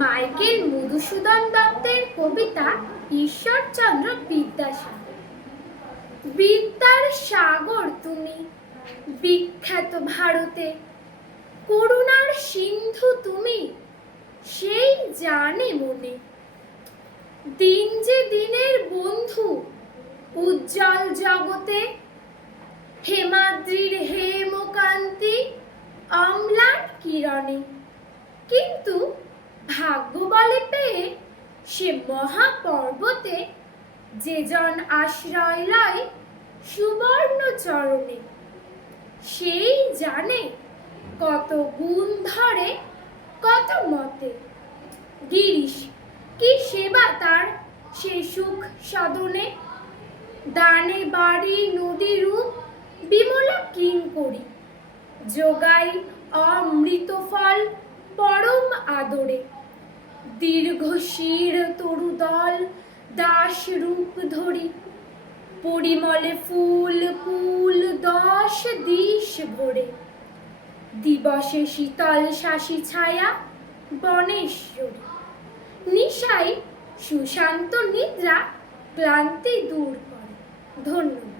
Michael Madhusudan দত্তের কবিতা ঈশ্বরচন্দ্র বিদ্যাসাগর। বিদ্যার সাগর তুমি, বিখ্যাত ভারতে, করুণার সিন্ধু তুমি, সেই জানে মনে। দিন যে দিনের বন্ধু উজ্জ্বল জগতে, হেমাদ্রির হেমকান্তি অম্লান কিরণে। কিন্তু ভাগ্য বলে পেয়ে সে মহাপর্বতে, যে জন আশ্রয় লয় সুবর্ণ চরণে, সেই জানে কত গুণ ধরে কত মতে। গিরিশ কি সেবা তার সে সুখ সদনে, দানে বাড়ি নদী রূপ বিমলা কিঙ্করী, যোগাই অমৃত ফল পরম আদরে। দীর্ঘ শির তরুদল দাস রূপ ধরি, পরিমলে ফুল ফুল 10 দিশ ভরে। দিবসে শীতল শাসী ছায়া বনেশ্বরী, নিশায় সুশান্ত নিদ্রা ক্লান্তি দূর করে। ধন্যবাদ।